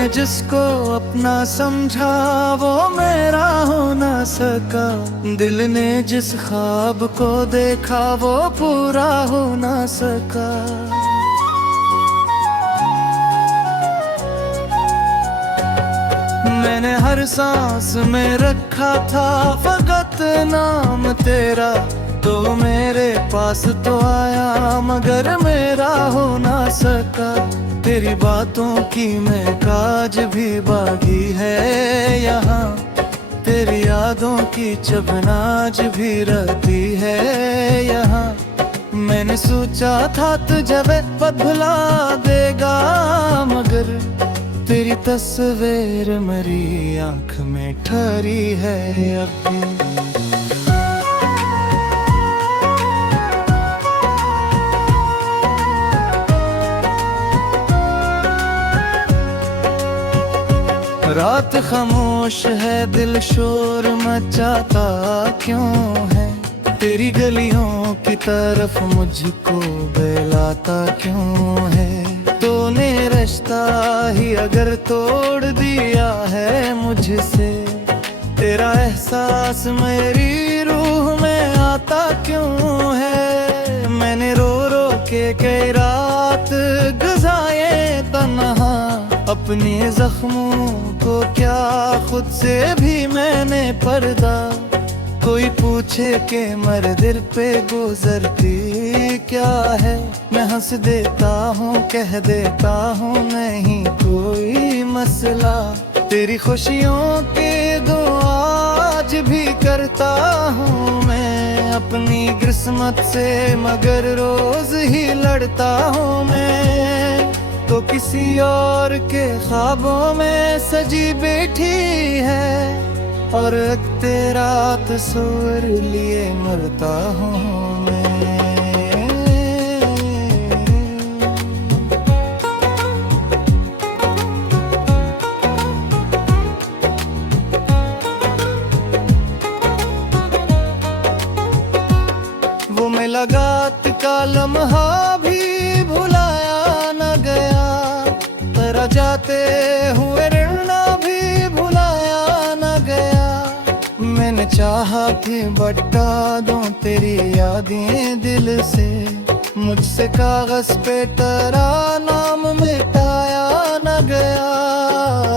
मैंने जिसको अपना समझा वो मेरा हो ना सका। दिल ने जिस ख्वाब को देखा वो पूरा हो ना सका। मैंने हर सांस में रखा था फकत नाम तेरा। तो मेरे पास तो आया मगर मेरा हो ना सका। तेरी बातों की मैं काज भी बागी है यहाँ। तेरी यादों की चबनाज भी रहती है यहाँ। मैंने सोचा था तुझे बदला देगा मगर तेरी तस्वीर मेरी आंख में ठहरी है अभी। रात खामोश है दिल शोर मचाता क्यों है। तेरी गलियों की तरफ मुझको बुलाता क्यों है। तूने रिश्ता ही अगर तोड़ दिया है मुझसे। तेरा एहसास मेरी रूह में आता क्यों है। मैंने रो रो के कई रात गुजारे तन्हा। अपने जख्मों को क्या खुद से भी मैंने पर्दा। कोई पूछे के मर दिल पे गुजरती क्या है। मैं हंस देता हूँ कह देता हूँ नहीं कोई मसला। तेरी खुशियों की दुआ आज भी करता हूँ मैं अपनी किस्मत से मगर रोज ही लड़ता हूँ मैं। तो किसी और के ख्वाबों में सजी बैठी है और तेरा तस्वीर लिए मरता हूँ मैं। वो मुलाकात का लम्हा भी भुलाया न गया। तेरा जाते हुए रहना भी भुलाया न गया। मैंने चाहा कि बटा दूं तेरी यादें दिल से। मुझसे कागज पे तेरा नाम मिटाया न गया।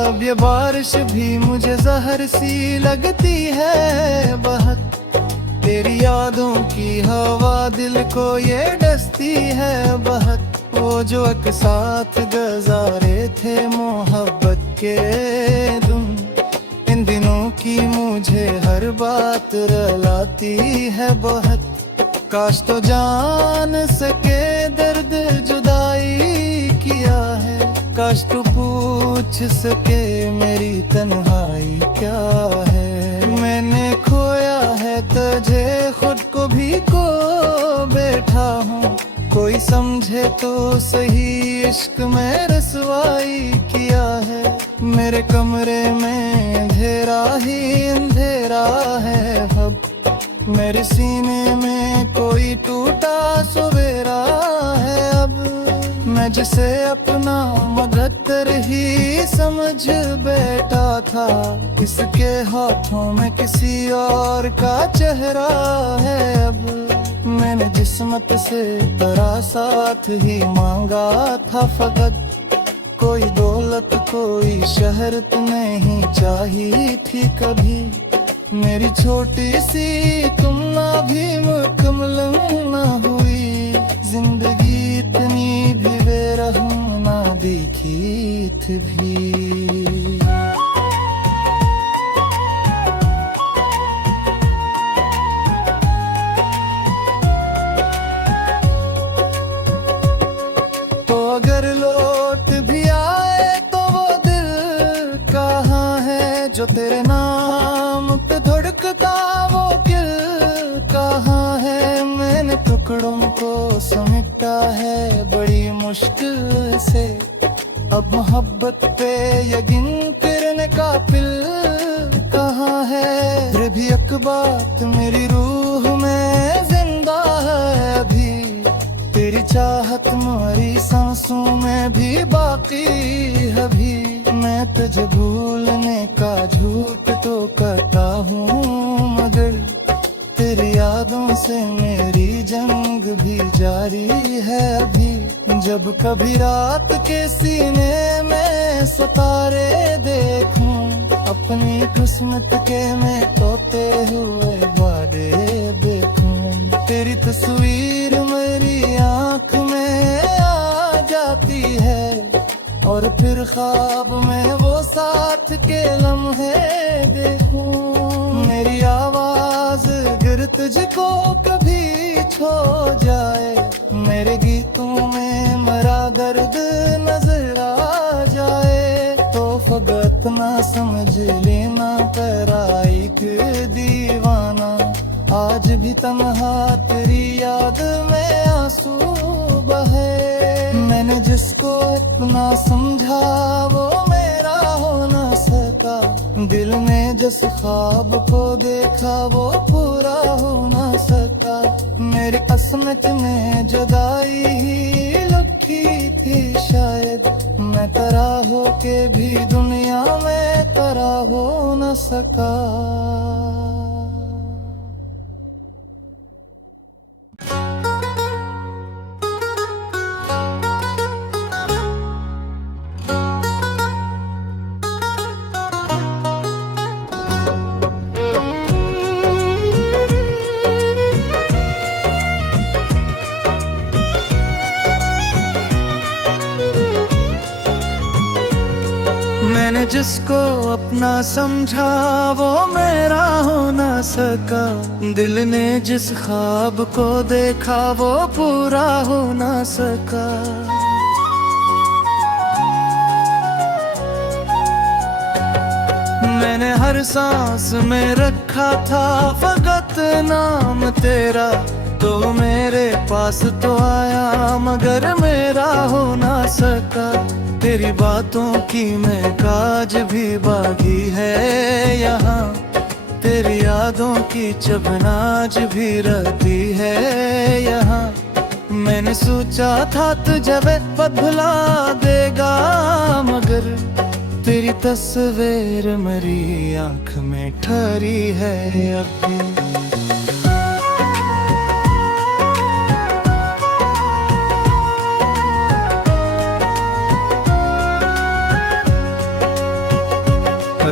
अब ये बारिश भी मुझे जहर सी लगती है बहुत। तेरी यादों की हवा दिल को ये डसती है बहुत। वो जो एक साथ गुजारे थे मोहब्बत के दिन। इन दिनों की मुझे हर बात रुलाती है बहुत। काश तो जान सके दर्द जुदाई किया है। काश तो पूछ सके मेरी तन्हाई क्या है। मैंने खोया है तुझे खुद को भी को बैठा हूँ। कोई समझे तो सही इश्क में रसवाई किया है। मेरे कमरे में अंधेरा ही अंधेरा है अब। मेरे सीने में कोई टूटा सवेरा है अब। मैं जिसे अपना मगतर ही समझ बैठा था। इसके हाथों में किसी और का चेहरा है अब। मैंने जिस्मत से तेरा साथ ही मांगा था फकत। कोई दौलत कोई शहरत नहीं चाहिए थी कभी। मेरी छोटी सी तुम ना भी मुकम्मल ना हुई। जिंदगी इतनी भी बेरहम ना दिखी थी भी। तो अगर लौट भी आए तो वो दिल कहाँ है जो तेरे नाम पे धड़कता। वो दिल कहाँ है मैंने टुकड़ों को समेटा है बड़ी मुश्किल से। अब मोहब्बत पे यकीन करने का दिल कहाँ है। फिर भी एक बात मेरी रूह में जिंदा है अभी। तेरी चाहत मेरी सांस सांसों में भी बाकी है भी। मैं तुझे भूलने का झूठ तो करता हूँ, मगर तेरी यादों से मेरी जंग भी जारी है अभी। जब कभी रात के सीने में सितारे देखूं, अपनी किस्मत के मैं तोते हुए वादे देखूं। तेरी तस्वीर मेरी आँख में आ जाती है, और फिर ख्वाब में वो साथ के लम्हे देखूं। मेरी आवाज गिर तुझको कभी छो जाए, मेरे गीतों में मरा दर्द नजर आ जाए, तो फगत ना समझ लेना तेरा एक दीवाना। आज भी तन्हा तेरी याद में आंसू बहे। मैंने जिसको इतना समझा वो मेरा हो ना सका, दिल ने जिस ख्वाब को देखा वो पूरा हो ना सका। मेरी किस्मत में जुदाई ही लिखी थी शायद, मैं तेरा हो के भी दुनिया में तेरा हो न सका। मैंने जिसको अपना समझा वो मेरा हो ना सका, दिल ने जिस ख्वाब को देखा वो पूरा हो ना सका। मैंने हर सांस में रखा था फकत नाम तेरा, तो मेरे पास तो आया मगर मेरा हो ना सका। तेरी बातों की मैं काज भी बागी है यहाँ, तेरी यादों की चबनाज भी रहती है यहाँ। मैंने सोचा था तुझे बदला देगा, मगर तेरी तस्वीर मेरी आँख में ठहरी है अभी।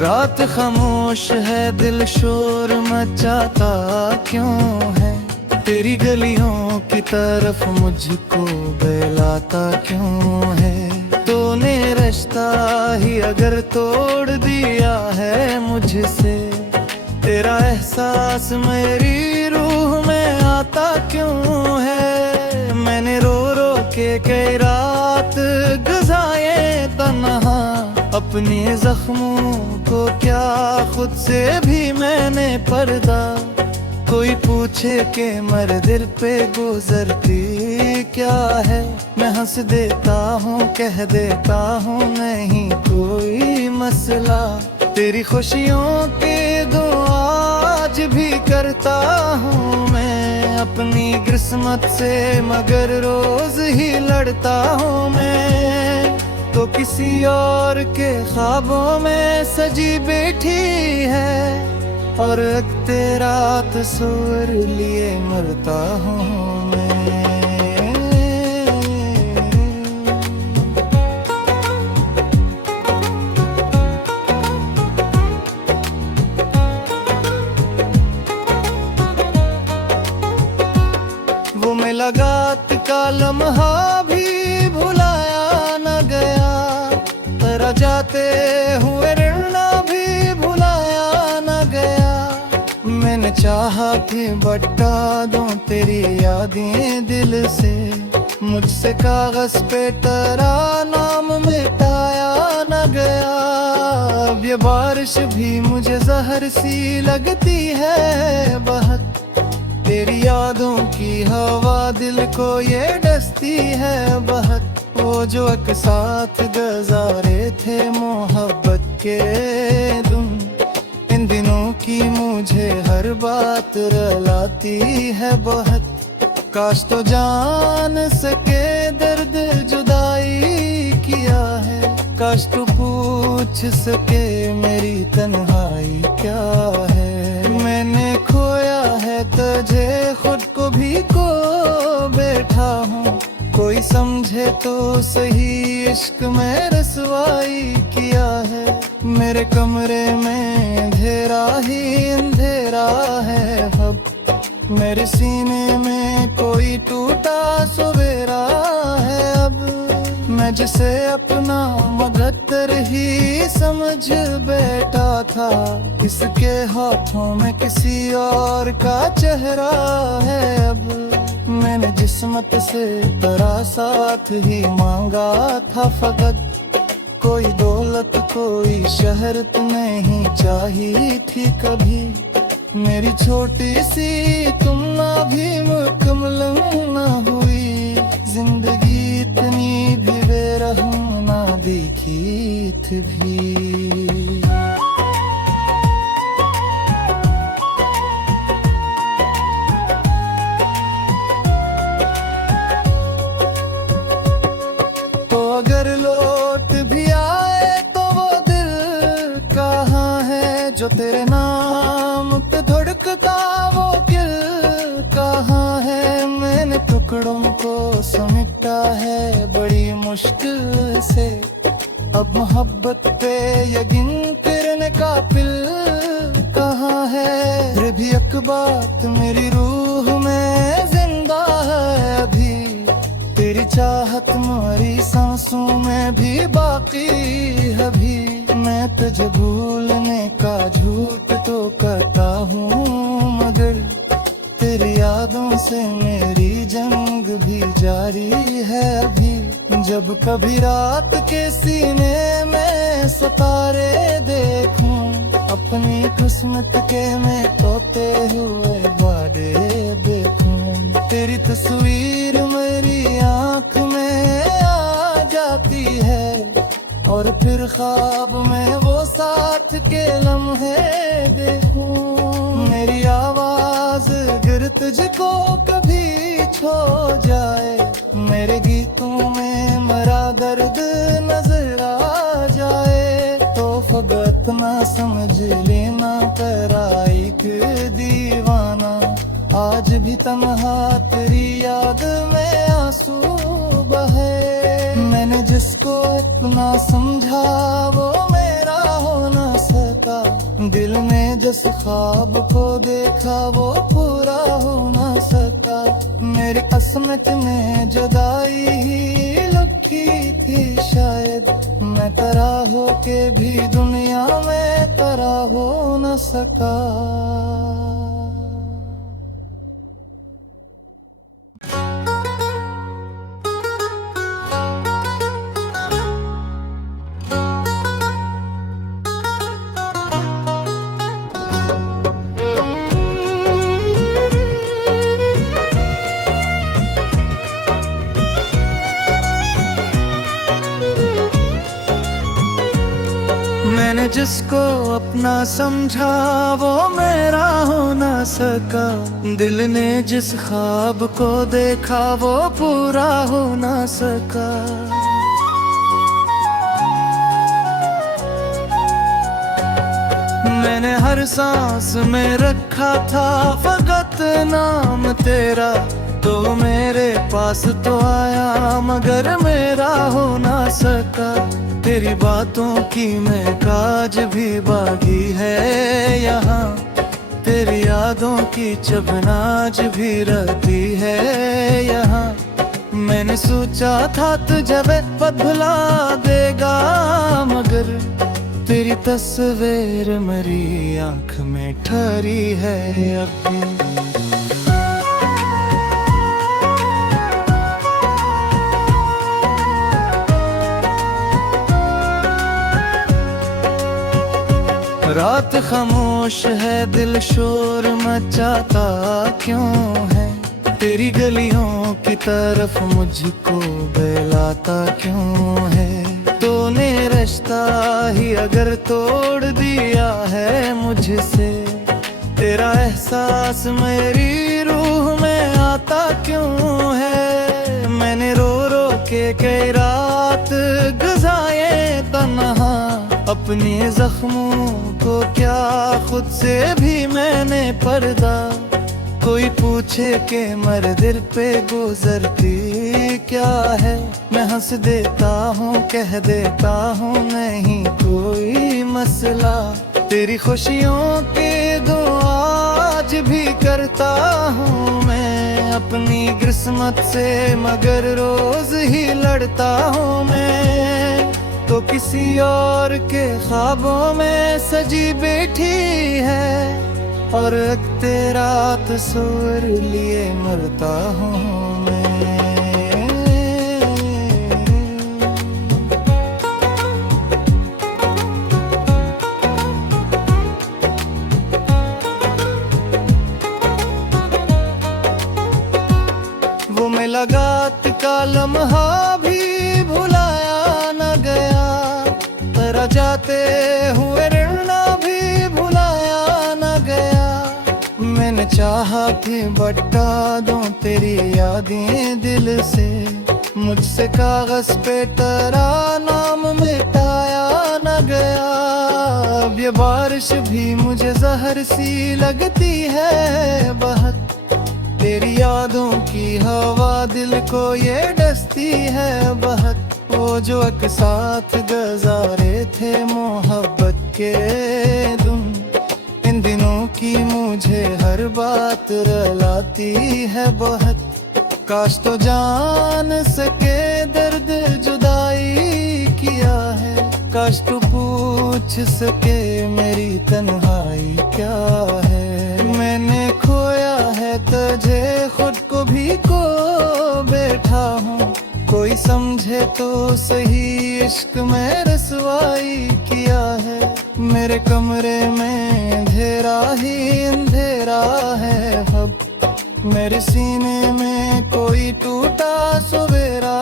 रात खामोश है दिल शोर मचाता क्यों है, तेरी गलियों की तरफ मुझको बुलाता क्यों है। तूने रिश्ता ही अगर तोड़ दिया है मुझसे, तेरा एहसास मेरी रूह में आता क्यों है। मैंने रो रो के कई रात गुजारे तन्हा, अपने जख्मों को क्या खुद से भी मैंने पर्दा। कोई पूछे कि मर दिल पे गुजरती क्या है, मैं हंस देता हूँ कह देता हूँ नहीं कोई मसला। तेरी खुशियों की दुआ आज भी करता हूँ मैं अपनी किस्मत से, मगर रोज ही लड़ता हूँ मैं। तो किसी और के ख्वाबों में सजी बैठी है, और तेरा तस्वीर लिए मरता हूँ मैं। वो मुलाकात का लम्हा भी भुलाया न गया, तेरा जाते हुए रहना भी भुलाया न गया। मैंने चाहा कि बटा दूं तेरी यादें दिल से, मुझसे कागज पे तेरा नाम मिटाया न गया। अब ये बारिश भी मुझे जहर सी लगती है बहुत, तेरी यादों की हवा दिल को ये डसती है बहुत। वो जो एक साथ गुजारे थे मोहब्बत के दिन, इन दिनों की मुझे हर बात रुलाती है बहुत। काश तो जान सके दर्द जुदाई किया है, काश तो पूछ सके मेरी तन्हाई क्या है। मैंने खोया है तुझे खुद को भी को बैठा हूँ, कोई समझे तो सही इश्क में रसवाई किया है। मेरे कमरे में अंधेरा ही अंधेरा है अब, मेरे सीने में कोई टूटा सवेरा है अब। मैं जिसे अपना मुकद्दर ही समझ बैठा था, इसके हाथों में किसी और का चेहरा है अब। मैंने जिस्मत से तेरा साथ ही मांगा था फकत, कोई दौलत कोई शहरत नहीं चाहिए थी कभी। मेरी छोटी सी तुमना भी मुकम्मल ना हुई, जिंदगी इतनी भी बेरहम ना दिखी थी भी। तो अगर लौट भी आए तो वो दिल कहाँ है जो तेरे नाम पे धड़कता, वो दिल कहाँ है। मैंने टुकड़ों को समेटा है बड़ी मुश्किल से, अब मोहब्बत पे यकीन करने का दिल कहाँ है। फिर भी एक बात मेरी रूह में जिंदा है अभी, तेरी चाहत तुम्हारी सांसों में भी बाकी है भी। मैं तुझे भूलने का झूठ तो करता हूँ, मगर तेरी यादों से मेरी जंग भी जारी है अभी। जब कभी रात के सीने में सितारे देखूं, अपनी किस्मत के मैं तोते हुए वादे देखूं। तेरी तस्वीर मेरी आँख में आ जाती है, और फिर ख्वाब में वो साथ के लम्हे देखूं। मेरी आवाज गिर तुझको कभी छो जाए, मेरे गीतों में मरा दर्द नजर आ जाए, तो फकत ना समझ लेना तेरा एक दीवाना। आज भी तन्हा तेरी याद में आंसू बहे, मैंने जिसको इतना समझा वो मेरा हो ना सका। दिल ने जिस ख्वाब को देखा वो पूरा हो ना सका। मेरी किस्मत में जुदाई ही लिखी थी शायद, मैं तेरा हो के भी दुनिया में तेरा हो ना सका। मैंने जिसको अपना समझा वो मेरा हो ना सका। दिल ने जिस ख्वाब को देखा वो पूरा हो ना सका। मैंने हर सांस में रखा था फकत नाम तेरा, तो मेरे पास तो आया मगर मेरा हो ना सका। तेरी बातों की मैं काज भी बागी है यहाँ, तेरी यादों की चबनाज भी रहती है यहाँ। मैंने सोचा था तुझे बदला देगा, मगर तेरी तस्वीर मेरी आँख में ठहरी है अभी। रात खामोश है दिल शोर मचाता क्यों है, तेरी गलियों की तरफ मुझको बुलाता क्यों है। तूने रिश्ता ही अगर तोड़ दिया है मुझसे, तेरा एहसास मेरी रूह में आता क्यों कई रात गुजारे तन्हा, अपने जख्मों को क्या खुद से भी मैंने पर्दा। कोई पूछे कि मर दिल पे गुजरती क्या है, मैं हंस देता हूँ, कह देता हूँ नहीं कोई मसला। तेरी खुशियों की दुआ आज भी करता हूँ मैं अपनी किस्मत से, मगर रोज ही लड़ता हूँ मैं। तो किसी और के ख्वाबों में सजी बैठी है, और तेरा तस्वीर लिए मरता हूँ मैं। वो मुलाकात का लम्हा भी भुलाया न गया, तेरा जाते हुए रहना भी भुलाया न गया। मैंने चाहा कि बटा दूं तेरी यादें दिल से, मुझसे कागज पे तेरा नाम मिटाया न गया। अब ये बारिश भी मुझे जहर सी लगती है बहुत, तेरी यादों की हवा दिल को ये डसती है बहुत। वो जो एक साथ गुजारे थे मोहब्बत के दिन, इन दिनों की मुझे हर बात रुलाती है बहुत। काश तो जान सके दर्द जुदाई किया है, काश तो पूछ सके मेरी तन्हाई क्या है। मैंने खोया है तुझे खुद को भी को बैठा हूँ, कोई समझे तो सही इश्क में रसवाई किया है। मेरे कमरे में अंधेरा ही अंधेरा है अब, मेरे सीने में कोई टूटा सवेरा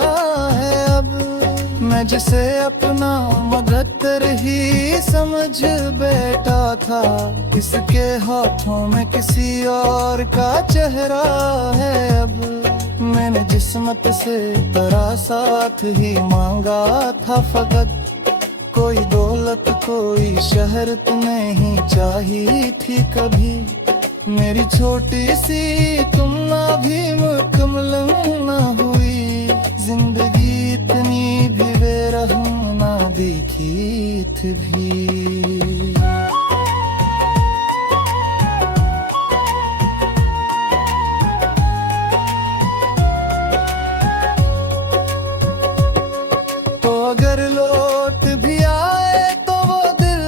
है अब। मैं जिसे अपना मगतर ही समझ बैठा था, किसके हाथों में किसी और का चेहरा है अब। मैंने जिस्मत से तेरा साथ ही मांगा था फकत, कोई दौलत कोई शहरत नहीं चाहिए थी कभी। मेरी छोटी सी तुम ना भी मुकम्मल ना हुई, जिंदगी इतनी भी बेरहम ना देखी थी भी। तो अगर लौट भी आए तो वो दिल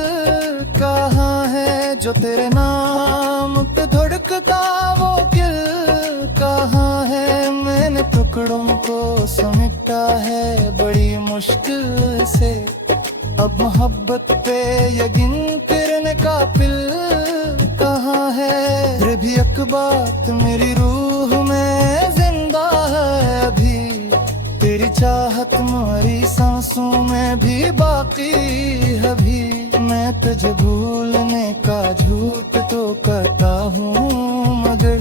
कहाँ है जो तेरे नाम पे धड़कता, वो दिल कहाँ है। मैंने टुकड़ों को समेटा है बड़ी मुश्किल से, अब मोहब्बत पे यकीन करने का दिल कहाँ है। फिर भी एक बात मेरी रूह में जिंदा है अभी, तेरी चाहत मेरी सांसों में भी बाकी है भी। मैं तुझे भूलने का झूठ तो करता हूँ, मगर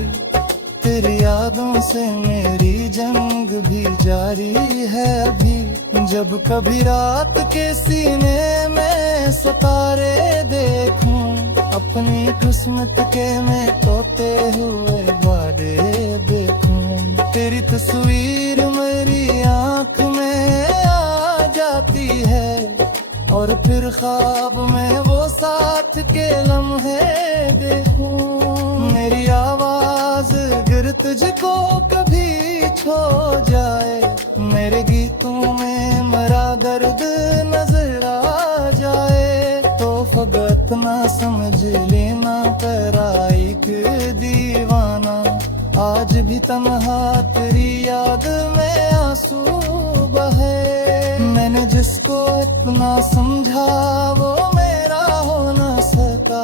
तेरी यादों से मेरी जंग भी जारी है अभी। जब कभी रात के सीने में सितारे देखूं, अपनी किस्मत के मैं तोते हुए बादे देखूं। तेरी तस्वीर मेरी आँख में आ जाती है, और फिर ख्वाब में वो साथ के लम्हे देखूं। मेरी आवाज गिर तुझको कभी छो जाए, मेरे गीतों में मरा दर्द नजर आ जाए, तो फकत ना समझ लेना तेरा एक दीवाना। आज भी तन्हा तेरी याद में आंसू बहे, मैंने जिसको इतना समझा वो मेरा हो न सका।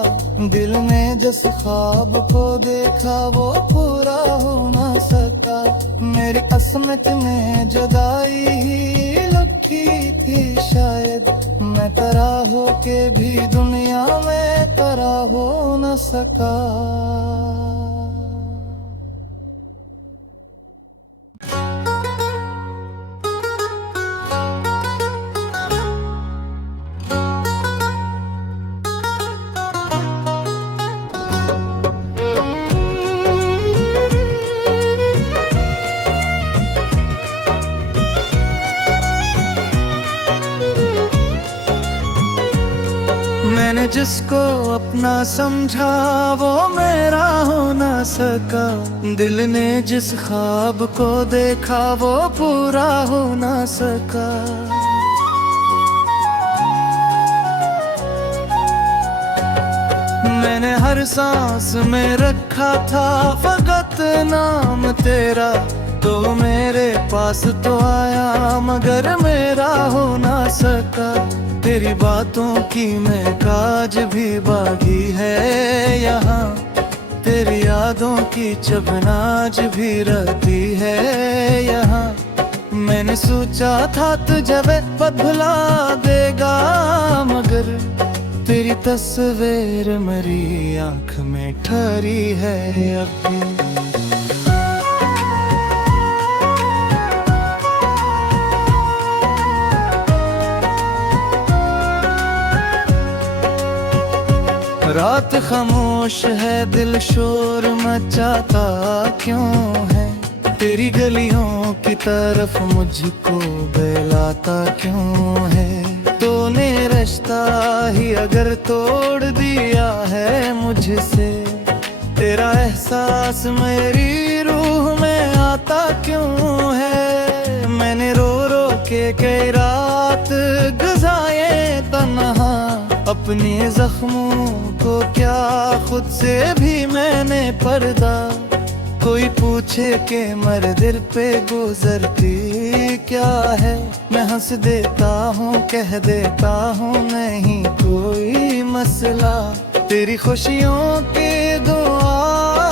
दिल ने जिस ख्वाब को देखा वो पूरा हो न सका। मेरी किस्मत में जुदाई ही लिखी थी शायद, मैं तेरा हो के भी दुनिया में तेरा हो न सका। मैं जिसको अपना समझा वो मेरा हो ना सका, दिल ने जिस ख्वाब को देखा वो पूरा हो ना सका। मैंने हर सांस में रखा था फकत नाम तेरा, तो मेरे पास तो आया मगर मेरा हो ना सका। तेरी बातों की मैं काज भी बागी है यहाँ, तेरी यादों की चबनाज भी रहती है यहाँ। मैंने सोचा था तुझे बदला देगा मगर तेरी तस्वीर मेरी आंख में ठहरी है अभी। रात खामोश है दिल शोर मचाता क्यों है, तेरी गलियों की तरफ मुझको बुलाता क्यों है। तूने रिश्ता ही अगर तोड़ दिया है मुझसे, तेरा एहसास मेरी रूह में आता क्यों है। मैंने रो रो के कई रात गुजारे तन्हा, अपने जख्मों को क्या खुद से भी मैंने पर्दा। कोई पूछे कि मर दिल पे गुजरती क्या है, मैं हंस देता हूँ कह देता हूँ नहीं कोई मसला। तेरी खुशियों की दुआ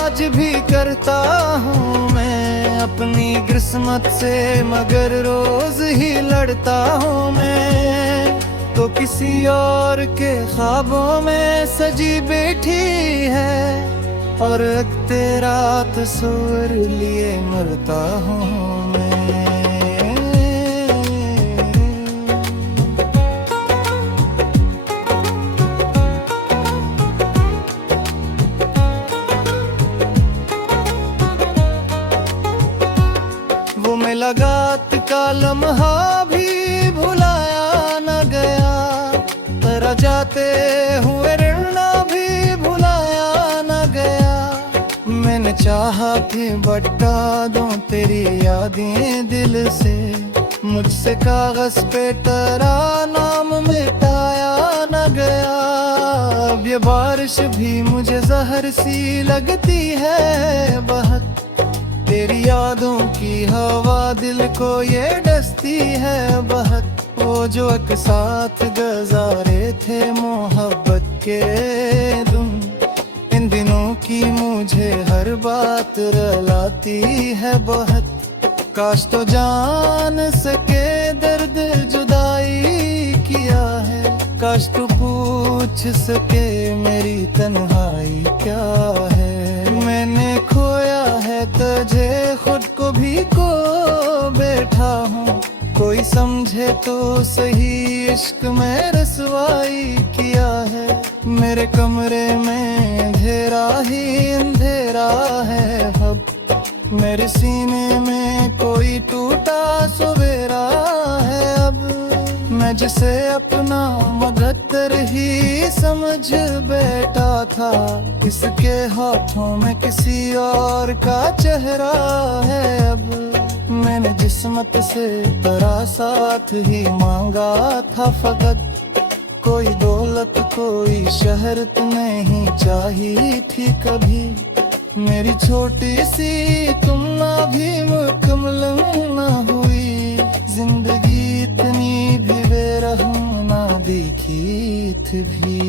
आज भी करता हूँ मैं अपनी किस्मत से, मगर रोज ही लड़ता हूँ मैं। तो किसी और के ख्वाबों में सजी बैठी है, और तेरा तस्वीर लिए मरता हूँ मैं। वो मुलाकात का लम्हा भी भुलाया न गया, तेरा जाते हुए रहना भी भुलाया न गया। मैंने चाहा कि बटा दूं तेरी यादें दिल से, मुझसे कागज पे तेरा नाम मिटाया न गया। अब ये बारिश भी मुझे जहर सी लगती है बहुत, तेरी यादों की हवा दिल को ये डसती है बहुत। वो जो एक साथ गुजारे थे मोहब्बत के दिन, इन दिनों की मुझे हर बात रुलाती है बहुत। काश तो जान सके दर्द जुदाई किया है, काश तो पूछ सके मेरी तन्हाई क्या है। मैंने खोया है तुझे खुद को भी को बैठा हूँ, कोई समझे तो सही इश्क में रसवाई किया है। मेरे कमरे में अंधेरा ही अंधेरा है अब, मेरे सीने में कोई टूटा सवेरा है अब। मैं जिसे अपना मगतर ही समझ बैठा था, इसके हाथों में किसी और का चेहरा है अब। मैंने जिस्मत से तेरा साथ ही मांगा था फकत, कोई दौलत कोई शहरत नहीं चाहिए थी कभी। मेरी छोटी सी तुम ना भी मुकम्मल ना हुई, जिंदगी इतनी भी बेरहम ना दिखी थी भी।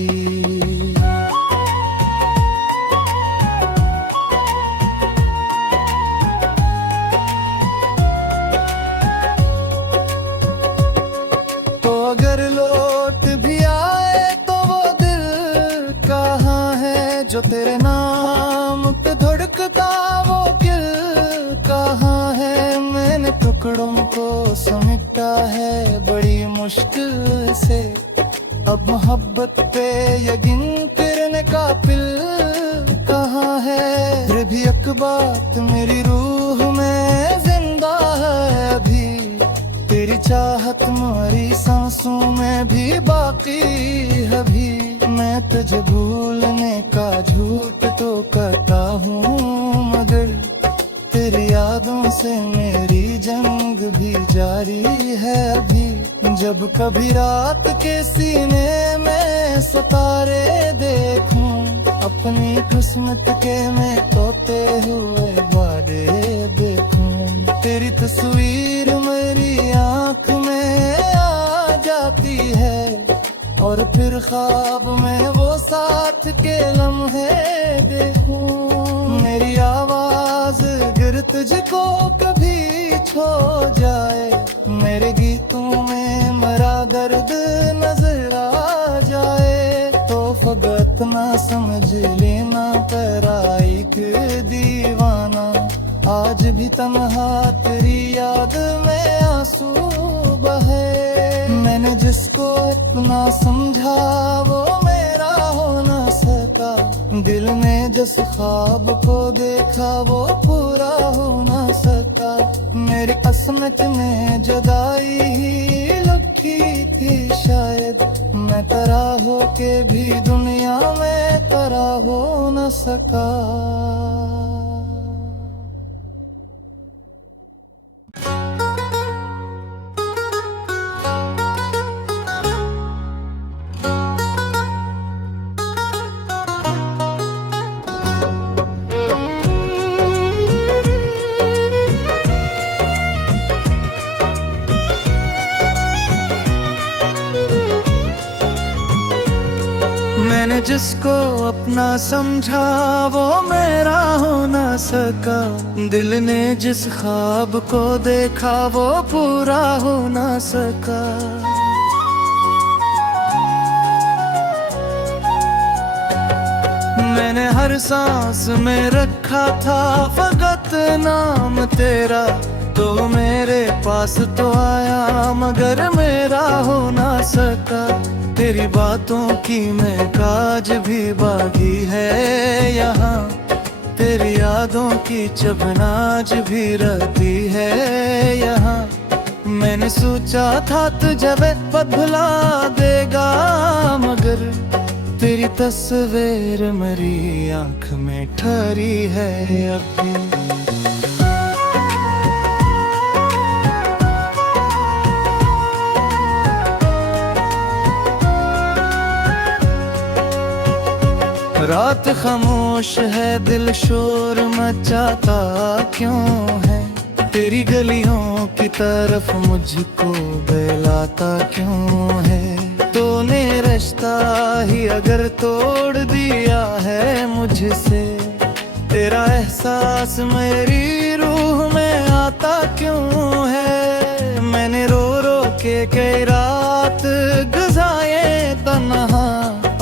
तो अगर लौट भी आए तो वो दिल कहाँ है जो तेरे नाम पे धड़कता, वो दिल कहाँ है। मैंने टुकड़ों को समेटा है बड़ी मुश्किल से, अब मोहब्बत पे यकीन करने का पिल कहाँ है। फिर भी एक बात मेरी रूह में जिंदा है अभी, तेरी चाहत मेरी सांसों में भी बाकी है भी। मैं तुझे भूलने का झूठ तो करता हूँ, मगर तेरी यादों से मेरी जंग भी जारी है अभी। जब कभी रात के सीने में सितारे देखूं, अपनी किस्मत के मैं तोते हुए वादे देखूं। तेरी तस्वीर मेरी आँख में आ जाती है, और फिर ख्वाब में वो साथ के लम्हे देखूं। मेरी आवाज गिर तुझको कभी छो जाए, मेरे गीतों में मरा दर्द नजर आ जाए, तो फकत ना समझ लेना तेरा एक दीवाना। आज भी तन्हा तेरी याद में आंसू बहे। मैंने जिसको इतना समझा वो मेरा हो ना सका, दिल ने जिस ख्वाब को देखा वो पूरा हो ना सका। मेरी किस्मत में जुदाई ही लिखी थी शायद, मैं तेरा हो के भी दुनिया में तेरा हो न सका। मैंने जिसको अपना समझा वो मेरा हो ना सका, दिल ने जिस ख्वाब को देखा वो पूरा हो ना सका। मैंने हर सांस में रखा था फकत नाम तेरा, तो मेरे पास तो आया मगर मेरा हो ना सका। तेरी बातों की मैं काज भी बागी है यहाँ, तेरी यादों की चबनाज भी रहती है यहाँ। मैंने सोचा था तुझे बदला देगा, मगर तेरी तस्वीर मेरी आँख में ठहरी है अभी। रात खामोश है दिल शोर मचाता क्यों है, तेरी गलियों की तरफ मुझको बुलाता क्यों है। तूने रिश्ता ही अगर तोड़ दिया है मुझसे, तेरा एहसास मेरी रूह में आता क्यों है। मैंने रो रो के कई रात गुजारे तन्हा,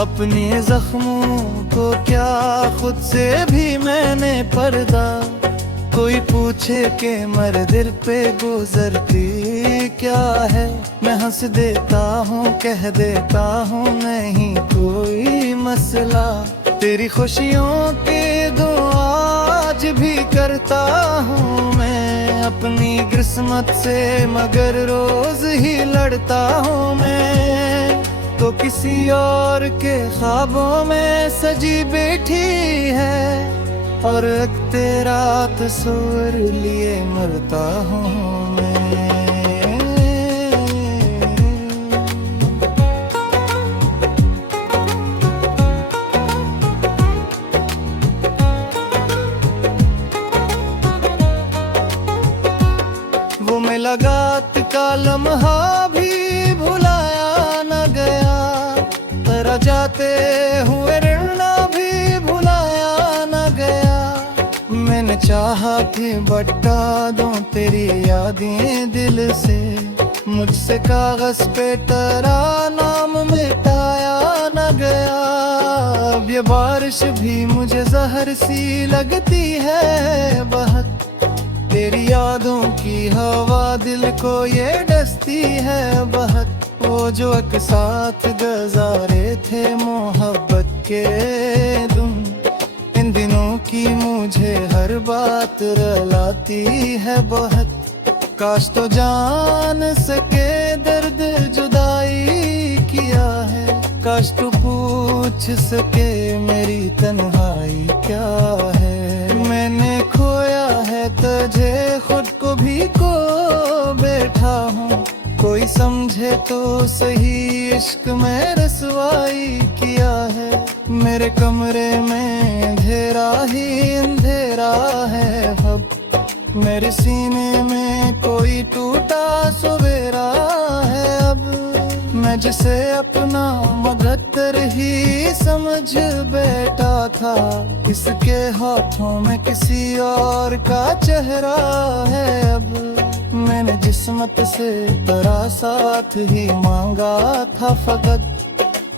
अपने जख्मों को क्या खुद से भी मैंने पर्दा। कोई पूछे कि मर दिल पे गुजरती क्या है, मैं हंस देता हूँ कह देता हूँ नहीं कोई मसला। तेरी खुशियों की दुआ आज भी करता हूँ मैं अपनी किस्मत से, मगर रोज ही लड़ता हूँ मैं। तो किसी और के ख्वाबों में सजी बैठी है, और तेरा तस्वीर लिए मरता हूँ मैं। वो मुलाकात का लम्हा भी भुलाया न गया, तेरा जाते हुए रहना भी भुलाया न गया। मैंने चाहा कि बटा दूं तेरी यादें दिल से, मुझसे कागज पे तेरा नाम मिटाया न गया। अब ये बारिश भी मुझे जहर सी लगती है बहुत, तेरी यादों की हवा दिल को ये डसती है बहुत। वो जो एक साथ गुजारे थे मोहब्बत के दिन, इन दिनों की मुझे हर बात रुलाती है बहुत। काश तो जान सके दर्द जुदाई किया है। काश तू पूछ सके मेरी तन्हाई क्या है। मैंने खोया है तुझे खुद को भी को बैठा हूँ। कोई समझे तो सही इश्क में रसवाई किया है। मेरे कमरे में अंधेरा ही अंधेरा है अब। मेरे सीने में कोई टूटा सवेरा है अब। मैं जिसे अपना मगतर ही समझ बैठा था, किसके हाथों में किसी और का चेहरा है अब। मैंने जिस्मत से तेरा साथ ही मांगा था फकत।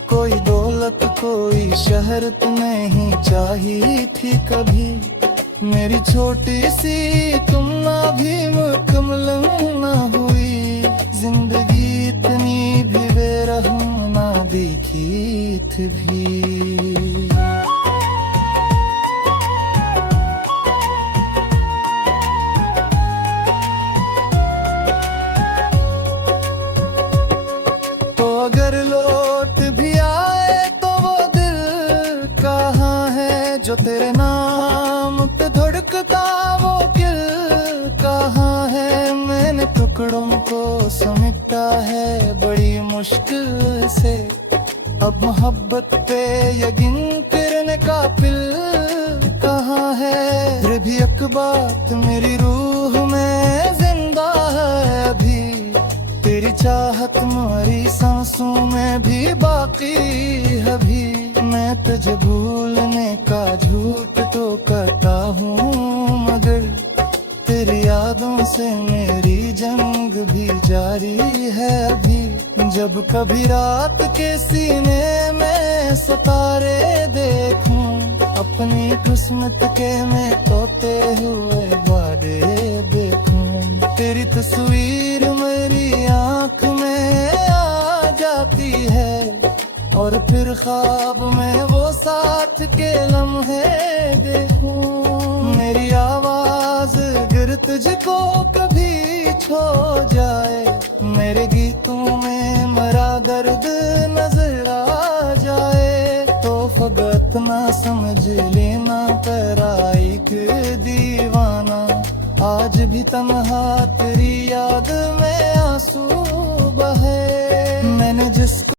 कोई दौलत कोई शहरत नहीं चाहिए थी कभी। मेरी छोटी सी तुम ना भी मुकम्मल ना हुई। जिंदगी इतनी भी बेरहम ना दिखी थी भी। अगर लौट भी आए तो वो दिल कहाँ है जो तेरे नाम पे धड़कता वो दिल कहाँ है। मैंने टुकड़ों को समेटा है बड़ी मुश्किल से। अब मोहब्बत पे यकीन करने का दिल कहाँ है। फिर भी एक बात मेरी रूह में जिंदा है अभी। तेरी चाहत मेरी सांसों में भी बाकी है भी। मैं तुझे भूलने का झूठ तो करता हूँ, मगर तेरी यादों से मेरी जंग भी जारी है अभी। जब कभी रात के सीने में सितारे देखूं, अपनी किस्मत के मैं तोते हुए वादे देखूं। तेरी तस्वीर मेरी आँख में आ जाती है, और फिर ख्वाब में वो साथ के लम्हे देखूं। मेरी आवाज गिर तुझको कभी छो जाए, मेरे गीतों में मरा दर्द नजर आ जाए, तो फकत ना समझ लेना तेरा एक दीवाना। आज भी तन्हा तेरी याद में आंसू बहे। मैंने जिसको